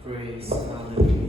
Praise Hallelujah.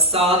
7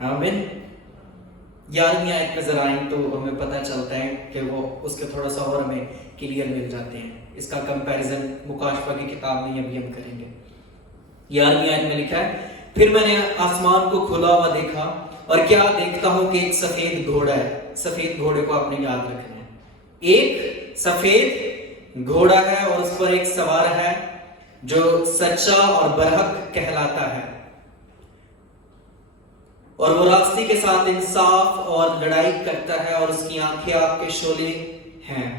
آمین. 11ویں آیت میں ذرا آئیں تو ہمیں پتہ چلتا ہے کہ وہ اس کے تھوڑا سا اور ہمیں کلیئر مل جاتے ہیں. اس کا کمپیریزن مکاشفہ کی کتاب میں ابھی ہم کریں گے. 11ویں آیت میں لکھا ہے پھر میں نے آسمان کو کھلا ہوا دیکھا اور کیا دیکھتا ہوں کہ ایک سفید گھوڑا ہے. سفید گھوڑے کو آپ نے یاد رکھنا ہے. ایک سفید گھوڑا ہے اور اس پر ایک سوار ہے جو سچا اور برحق کہلاتا ہے اور وہ راستے کے ساتھ انصاف اور لڑائی کرتا ہے اور اس کی آنکھیں آگ کے شعلے ہیں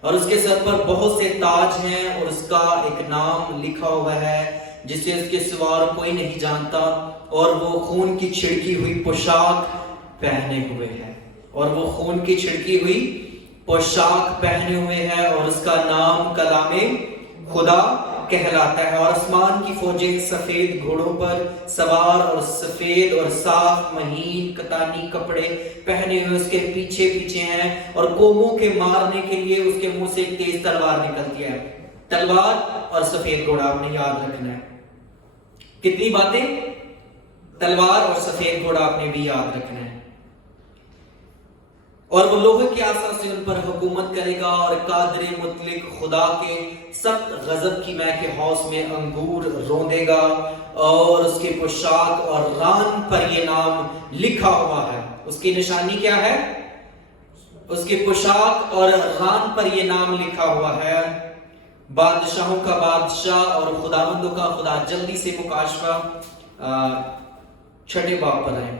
اور اس کے سر پر بہت سے تاج ہیں اور اس کا ایک نام لکھا ہوا ہے جسے اس کے سوا کوئی نہیں جانتا اور وہ خون کی چھڑکی ہوئی پوشاک پہنے ہوئے ہے اور وہ خون کی چھڑکی ہوئی پوشاک پہنے ہوئے ہے اور اس کا نام کلام خدا کہلاتا ہے. اور آسمان کی فوجیں سفید گھوڑوں پر سوار اور سفید اور صاف مہین کتانی کپڑے پہنے ہوئے اس کے پیچھے پیچھے ہیں اور قوموں کے مارنے کے لیے اس کے منہ سے ایک تیز تلوار نکلتی ہے. تلوار اور سفید گھوڑا آپ نے یاد رکھنا ہے. کتنی باتیں؟ تلوار اور سفید گھوڑا آپ نے بھی یاد رکھنا ہے. اور وہ لوہے کے عصا سے ان پر حکومت کرے گا اور قادر مطلق خدا کے سخت غضب کی مے کے حوض میں انگور روندے گا اور اس کے پوشاک اور ران پر یہ نام لکھا ہوا ہے. اس کی نشانی کیا ہے؟ اس کے پوشاک اور ران پر یہ نام لکھا ہوا ہے بادشاہوں کا بادشاہ اور خداوندوں کا خدا. جلدی سے مکاشفہ 6 باب پر ہے.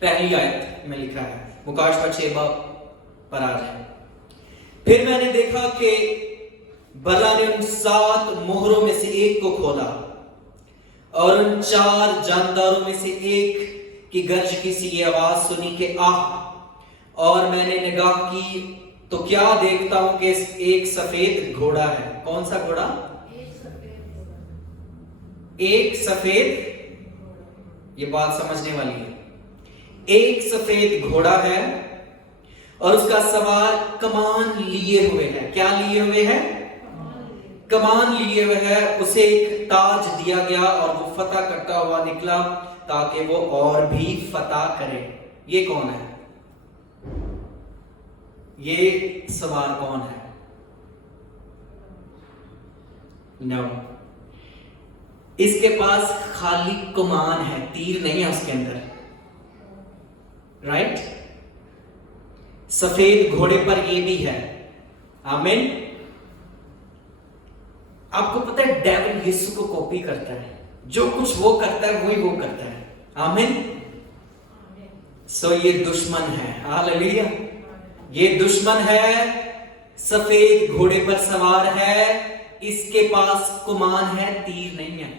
پہلی آیت میں لکھا ہے مکاشفہ 6 باب پر آ جائیں. پھر میں نے دیکھا کہ بلا نے ان 7 مہروں میں سے ایک کو کھولا اور ان 4 جانداروں میں سے ایک کی گرج کی سی یہ آواز سنی کہ آہ. اور میں نے نگاہ کی تو کیا دیکھتا ہوں کہ ایک سفید گھوڑا ہے. کون سا گھوڑا؟ ایک سفید. یہ بات سمجھنے والی ہے. ایک سفید گھوڑا ہے اور اس کا سوار کمان لیے ہوئے ہے. کیا لیے ہوئے ہے؟ کمان لیے ہوئے ہے. اسے ایک تاج دیا گیا اور وہ فتح کرتا ہوا نکلا تاکہ وہ اور بھی فتح کرے. یہ کون ہے؟ یہ سوار کون ہے؟ نو. اس کے پاس خالی کمان ہے، تیر نہیں ہے اس کے اندر. رائٹ؟ سفید گھوڑے پر یہ بھی ہے. آمین. آپ کو پتہ ہے ڈیول یسوع کو کاپی کرتا ہے. جو کچھ وہ کرتا ہے وہی وہ کرتا ہے. آمین. سو یہ دشمن ہے. ہاللیلویا. یہ دشمن ہے، سفید گھوڑے پر سوار ہے. اس کے پاس کمان ہے، تیر نہیں ہے،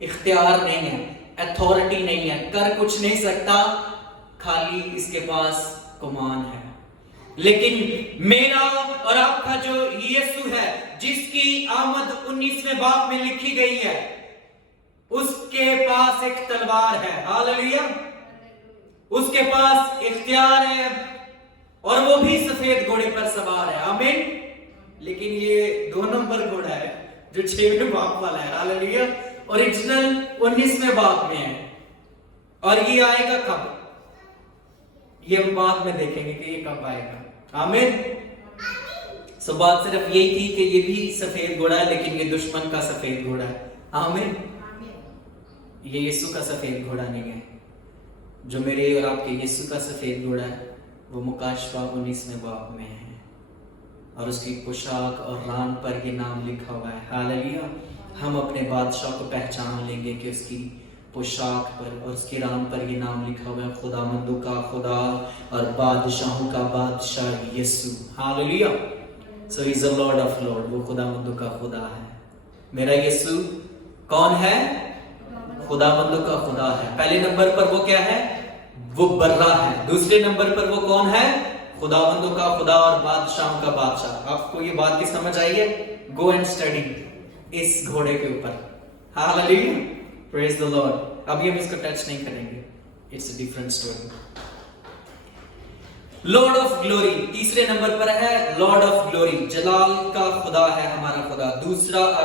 اختیار نہیں ہے، اتھارٹی نہیں ہے، کر کچھ نہیں سکتا، خالی اس کے پاس کمان ہے. لیکن میرا اور آپ کا جو یسوع ہے جس کی آمد 19ویں باب میں لکھی گئی ہے، اس کے پاس ایک تلوار ہے. ہاللیلویا. اس کے پاس اختیار ہے اور وہ بھی سفید گھوڑے پر سوار ہے. آمین. لیکن یہ 2 نمبر گھوڑا ہے جو 6ویں باب والا ہے. ہاللیلویا. اوریجنل 19ویں باب میں ہے. اور یہ آئے گا کب؟ یہ ہم بعد میں دیکھیں گے کہ یہ کب آئے گا. آمین. سو بات صرف یہی تھی کہ یہ بھی سفید گھوڑا ہے لیکن یہ دشمن کا سفید گھوڑا ہے. آمین. یہ یسوع کا سفید گھوڑا نہیں ہے. جو میرے اور آپ کے یسوع کا سفید گھوڑا ہے وہ مکاشفہ 19ویں باب میں ہے اور اس کی پوشاک اور ران پر یہ نام لکھا ہوا ہے. ہاللیلویا. ہم اپنے بادشاہ کو پہچان لیں گے کہ اس کی پوشاک پر اور اس کی ران پر یہ نام لکھا ہوا ہے خداوندوں کا خدا اور بادشاہوں کا بادشاہ یسوع. ہاللیلویا. سو ہی از the Lord of Lord. وہ خداوندوں کا خدا ہے. میرا یسوع کون ہے؟ خداوندوں کا خدا ہے. پہلے نمبر پر وہ کیا ہے؟ وہ برا ہے. دوسرے نمبر پر وہ کون ہے؟ خداوندوں کا خدا اور بادشاہوں کا بادشاہ. آپ کو یہ بات کی سمجھ آئی ہے؟ گو اینڈ اسٹڈی اس گھوڑے کے اوپر. ہاللیلویا. Praise the lord. ابھی ہم اس کو ٹچ نہیں کریں گے. It's a different story. Lord of glory تیسرے نمبر پر ہے. لارڈ آف گلوری جلال کا خدا ہے ہمارا خدا.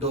2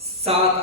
7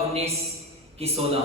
19:16।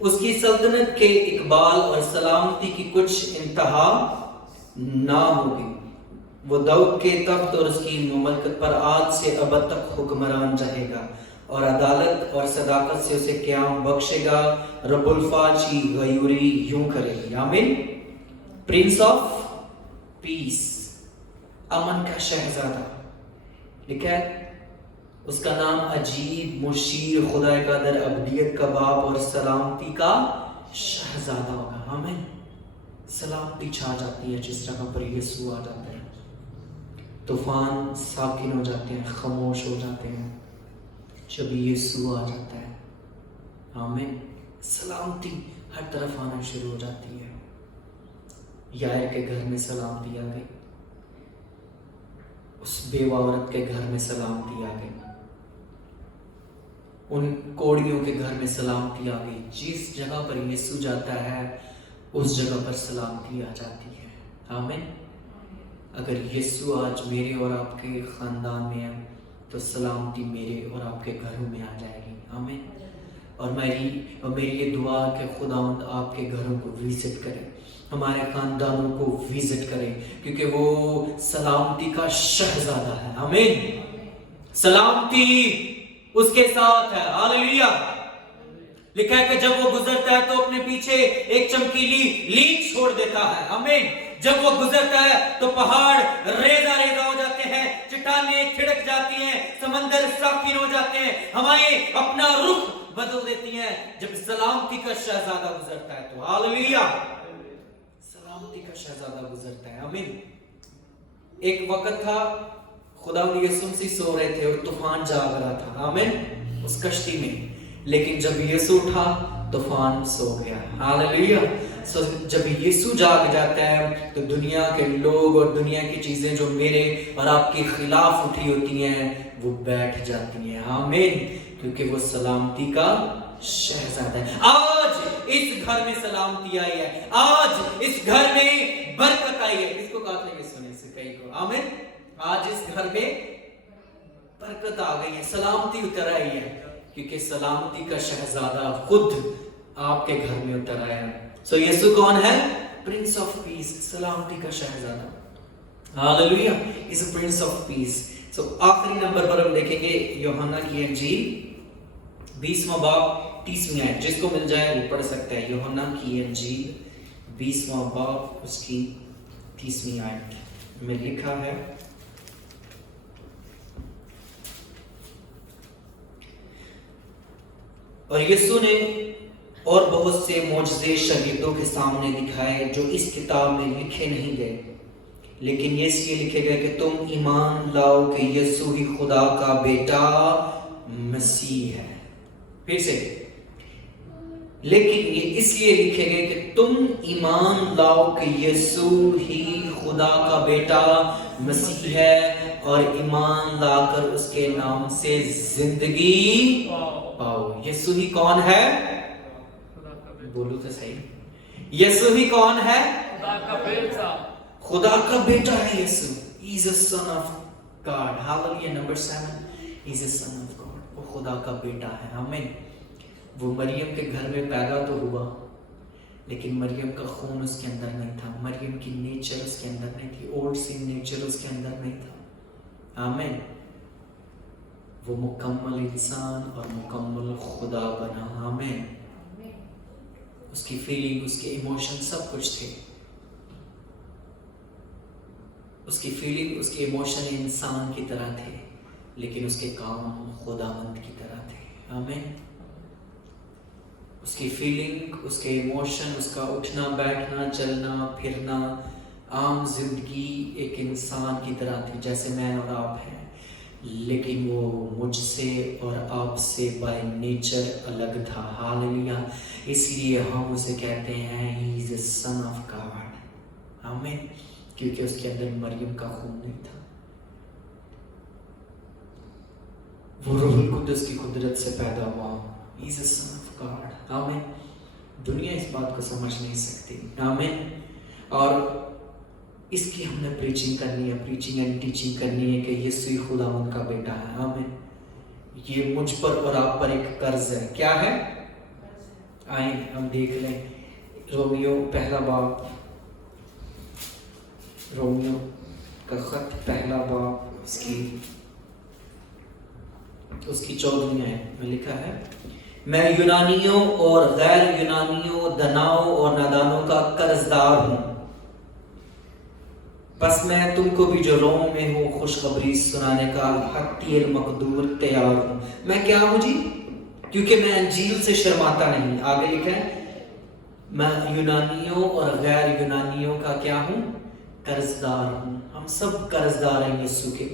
اس کی سلطنت کے اقبال اور سلامتی کی کچھ انتہا نہ ہوگی۔ وہ داؤد کے تخت اور اس کی مملکت پر آج سے ابد تک حکمران رہے گا، اور عدالت اور صداقت سے اسے قیام بخشے گا۔ رب الفاظ کی غیوری یوں کرے گی، آمین۔ پرنس آف پیس، امن کا شہزادہ، لکھا ہے اس کا نام عجیب، مشیر، خدا قادر، ابدیت کا باپ اور سلامتی کا شہزادہ ہوگا، آمین۔ سلامتی چھا جاتی ہے جس جگہ پر یسوع آ جاتے ہیں، طوفان ساکن ہو جاتے ہیں، خاموش ہو جاتے ہیں جب یسوع آ جاتا ہے، آمین۔ سلامتی ہر طرف آنا شروع ہو جاتی ہے۔ یائر کے گھر میں سلامتی آ گئی، اس بیوہ عورت کے گھر میں سلامتی آ گئی، ان کوڑیوں کے گھر میں سلامتی آ گئی۔ جس جگہ پر یسوع جاتا ہے اس جگہ پر سلامتی آ جاتی ہے، آمین۔ اگر یسوع آج میرے اور آپ کے خاندان میں ہے تو سلامتی میرے اور آپ کے گھروں میں آ جائے گی، آمین۔ اور میری یہ دعا کہ خداوند آپ کے گھروں کو وزٹ کرے، ہمارے خاندانوں کو وزٹ کرے، کیونکہ وہ سلامتی کا شہزادہ ہے، آمین۔ سلامتی اس کے ساتھ ہے، ہاللیلویا۔ لکھا ہے کہ جب وہ گزرتا ہے تو اپنے پیچھے ایک چمکیلی لین چھوڑ دیتا ہے، آمین۔ جب وہ گزرتا ہے تو پہاڑ ریزہ ریزہ ہو جاتے ہیں، چٹانیں کھڑک جاتی ہیں، سمندر ساکن ہو جاتے ہیں، ہوائیں اپنا رخ بدل دیتی ہیں جب سلامتی کا شہزادہ گزرتا ہے تو، ہاللیلویا۔ سلامتی کا شہزادہ گزرتا ہے، آمین۔ ایک وقت تھا خداوند یسوع مسیح سو رہے تھے اور طوفان جاگ رہا تھا، آمین، اس کشتی میں، لیکن جب یسوع اٹھا طوفان سو گیا، ہاللیلویا۔ جب یسوع جاگ جاتا ہے تو دنیا کے لوگ اور دنیا کی چیزیں جو میرے اور آپ کے خلاف اٹھی ہوتی ہیں وہ بیٹھ جاتی ہیں، آمین، کیونکہ وہ سلامتی کا شہزادہ ہے۔ آج اس گھر میں سلامتی آئی ہے، آج اس گھر میں برکت آئی ہے۔ اس کو کہتے ہیں سنے سے کئی کو، آمین۔ آج اس گھر میں برکت آ گئی ہے، سلامتی اتر آئی ہے، کیونکہ سلامتی کا شہزادہ خود آپ کے گھر میں اتر آیا ہے۔ سو یسوع کون ہے؟ پرنس آف پیس، سلامتی کا شہزادہ، ہاللیلویا، از اے پرنس آف پیس۔ سو آخری نمبر پر ہم دیکھیں گے یوحنا کی انجیل 20واں باب 30ویں آیت، جس کو مل جائے وہ پڑھ سکتا ہے۔ یوحنا کی انجیل 20واں باب اس کی 30ویں آیت میں لکھا ہے، اور یسوع نے اور بہت سے معجزے شاگردوں کے سامنے دکھائے جو اس کتاب میں لکھے نہیں گئے، لیکن یہ اس لیے لکھے گئے کہ تم ایمان لاؤ کہ یسوع ہی خدا کا بیٹا مسیح ہے۔ پھر سے، لیکن یہ اس لیے لکھے گئے کہ تم ایمان لاؤ کہ یسوع ہی خدا کا بیٹا مسیح ہے، اور ایمان لا کر اس کے نام سے زندگی پاؤ۔ یسوع ہی کون ہے؟ بولو تو صحیح، یسوع ہی کون ہے؟ خدا کا بیٹا، خدا کا بیٹا ہے یسوع۔ He is a son of God. Hallelujah. Number 7, he is a son of God. وہ خدا کا بیٹا ہے، آمین۔ وہ مریم کے گھر میں پیدا تو ہوا، لیکن مریم کا خون اس کے اندر نہیں تھا، مریم کی نیچر اس کے اندر نہیں تھی، اولڈ سین نیچر اس کے اندر نہیں تھا، آمین۔ وہ مکمل انسان اور مکمل خدا بنا، آمین۔ اس کی فیلنگ، اس کے ایموشن سب کچھ تھے، اس کی فیلنگ، اس کے ایموشن انسان کی طرح تھے، لیکن اس کے کام خداوند کی طرح تھے، آمین۔ اس کی فیلنگ، اس کے ایموشن، اس کا اٹھنا بیٹھنا چلنا پھرنا عام زندگی ایک انسان کی طرح تھی جیسے میں اور آپ ہیں، لیکن وہ مجھ سے اور آپ سے بائی نیچر الگ تھا، ہاللیلویا۔ اس لیے ہم اسے کہتے ہیں ہی از اے سن آف گاڈ، آمین، کیونکہ اس کے اندر مریم کا خون نہیں تھا، وہ روح القدس کی قدرت سے پیدا ہوا، ہی از اے سن آف گاڈ، آمین۔ دنیا اس بات کو سمجھ نہیں سکتی، آمین۔ اور اس کی ہم نے پریچنگ کرنی ہے، پریچنگ اینڈ ٹیچنگ کرنی ہے کہ یسوع خداوند کا بیٹا ہے، آمین۔ یہ مجھ پر اور آپ پر ایک قرض ہے، کیا ہے؟ آئیں ہم دیکھ لیں رومیو پہلا باب، رومیو کا خط پہلا باب اس کی 14ویں آیت میں لکھا ہے، میں یونانیوں اور غیر یونانیوں، دناؤں اور نادانوں کا قرضدار ہوں، بس میں تم کو بھی جو روم میں ہوں خوشخبری سنانے کا حقیر مقدور تیار ہوں۔ میں کیا ہوں جی؟ کیونکہ میں انجیل سے شرماتا نہیں۔ آگے لکھا ہے میں یونانیوں اور غیر یونانیوں کا کیا ہوں؟ قرضدار ہوں۔ ہم سب قرضدار ہیں یسوع کے،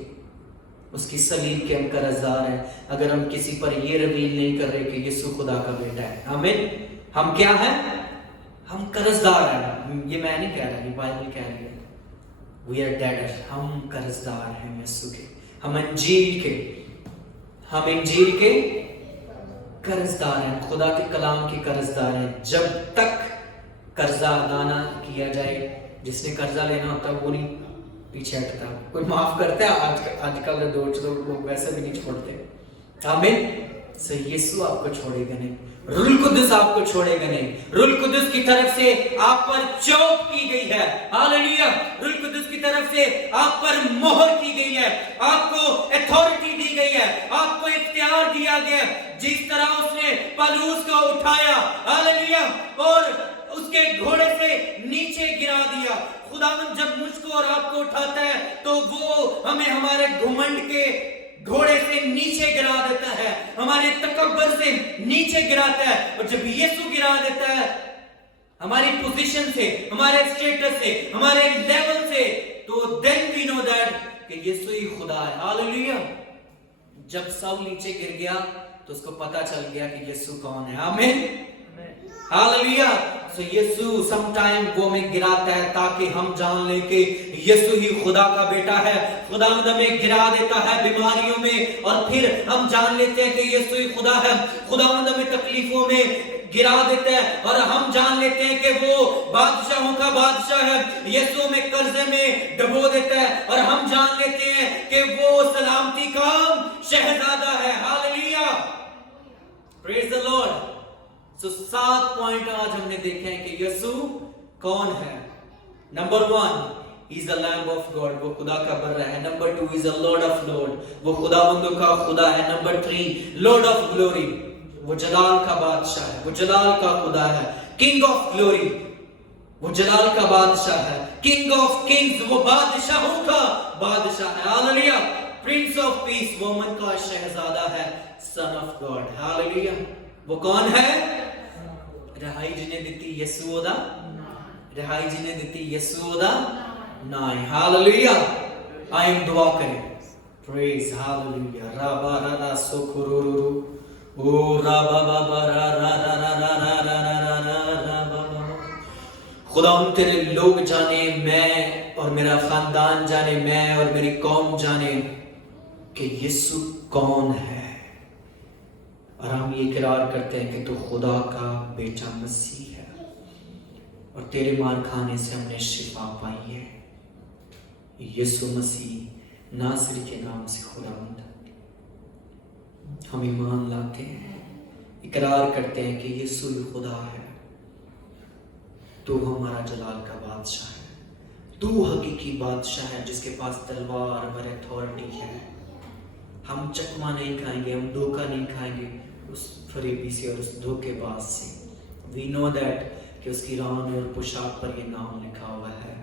اس کی صلیب کے ہم قرضدار ہیں۔ اگر ہم کسی پر یہ رویل نہیں کر رہے کہ یسوع خدا کا بیٹا ہے، آمین۔ ہم کیا ہیں؟ ہم قرضدار ہیں۔ یہ میں نہیں کہہ رہا، یہ بائبل کہہ رہی ہے۔ We are debtors، ہم قرضدار ہیں یسوع کے، ہم انجیل کے قرضدار ہیں، خدا کے کلام کے قرضدار ہیں۔ جب تک قرضہ ادا نہ کیا جائے، جس نے قرضہ لینا ہوتا ہے وہ نہیں پیچھے ہٹتا، کوئی معاف کرتا ہے؟ آج کل لوگ ویسے بھی نہیں چھوڑتے، آمین۔ سو یسوع آپ کو چھوڑے گا نہیں، روح القدس آپ کو چھوڑے گا نہیں۔ روح القدس کی طرف سے آپ پر چوک کی گئی ہے، ہاللیلویا۔ روح القدس کی طرف سے آپ پر مہر کی گئی ہے، آپ کو اتھارٹی دی گئی ہے، آپ کو اختیار دیا گیا ہے۔ جس طرح اس نے پالوس کو اٹھایا، ہاللیلویا، اور اس کے گھوڑے سے نیچے گرا دیا، خداوند جب مجھ کو اور آپ کو اٹھاتا ہے تو وہ ہمیں ہمارے گھمنڈ کے گھوڑے سے نیچے گرا دیتا ہے، ہمارے تکبر سے نیچے گراتا ہے۔ اور جب یسوع گرا دیتا ہے ہماری پوزیشن سے، ہمارے اسٹیٹس سے، ہمارے لیول سے، تو then we know that کہ یسوع ہی خدا ہے، ہاللیلویا۔ جب سب نیچے گر گیا تو اس کو پتا چل گیا کہ یسوع کون ہے، آمین، ہاللیلویا۔ سو یسوع سم ٹائم وہ ہمیں گراتا ہے تاکہ ہم جان لیں کہ یسوع ہی خدا کا بیٹا ہے۔ خداوند ہمیں گرا دیتا ہے بیماریوں میں، اور پھر ہم جان لیتے ہیں کہ یسوع ہی خدا ہے۔ خداوند ہمیں تکلیفوں میں گرا دیتا ہے اور ہم جان لیتے ہیں کہ وہ بادشاہوں کا بادشاہ ہے۔ یسوع ہمیں قرضے میں ڈبو دیتا ہے اور ہم جان لیتے ہیں کہ وہ سلامتی کا شہزادہ ہے، ہاللیلویا، praise the lord. So 7 point آج ہم نے دیکھے ہیں کہ یسوع کون ہے۔ Number 1 He is the Lamb of God، وہ خدا کا برہ ہے۔ Number 2 He is the Lord of Lord، وہ خداوندوں کا خدا ہے۔ نمبر 3 Lord of Glory، وہ جلال کا بادشاہ ہے، وہ جلال کا خدا ہے۔ King of Glory، وہ جلال کا بادشاہ ہے۔ King of Kings، وہ بادشاہوں کا بادشاہ ہے، ہاللیلویا۔ Prince of Peace، وہ امن کا شہزادہ ہے۔ Son of God، ہاللیلویا۔ وہ کون ہے؟ رہائی جنہیں دیتی یسوع دا، رہائی جنہیں دیتی یسوع دا نائیں، ہاللیلویا۔ آئیں دعا کریں، پریز، ہاللیلویا۔ رابا رادا سوکورورو، او رابا بابا را را را را را را را را را را بابا۔ خدا ان تیرے لوگ جانے، میں اور میرا خاندان جانے، میں اور میری قوم جانے کہ یسوع کون ہے، اور ہم یہ اقرار کرتے ہیں کہ تو خدا کا بیٹا مسیح ہے، اور تیرے مار کھانے سے ہم نے شفا پائی ہے۔ یسوع مسیح ناصری کے نام سے خداوند ہم ایمان لاتے ہیں، اقرار کرتے ہیں کہ یسوع خدا ہے، تو ہمارا جلال کا بادشاہ ہے، تو حقیقی بادشاہ ہے جس کے پاس تلوار اور اتھارٹی ہے۔ ہم چکما نہیں کھائیں گے، ہم دھوکہ نہیں کھائیں گے اس فریبی سے اور اس دھوکے باز سے۔ We know that کہ اس کی ران اور پوشاک پر یہ نام لکھا ہوا ہے،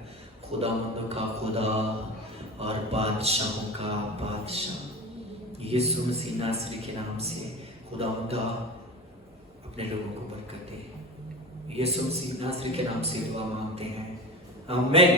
خداوندوں کا خدا اور بادشاہوں کا بادشاہ۔ یسوع مسیح ناصری کے نام سے خداوند اپنے لوگوں کو برکت دے۔ یسوع مسیح ناصری کے نام سے دعا مانگتے ہیں، آمین۔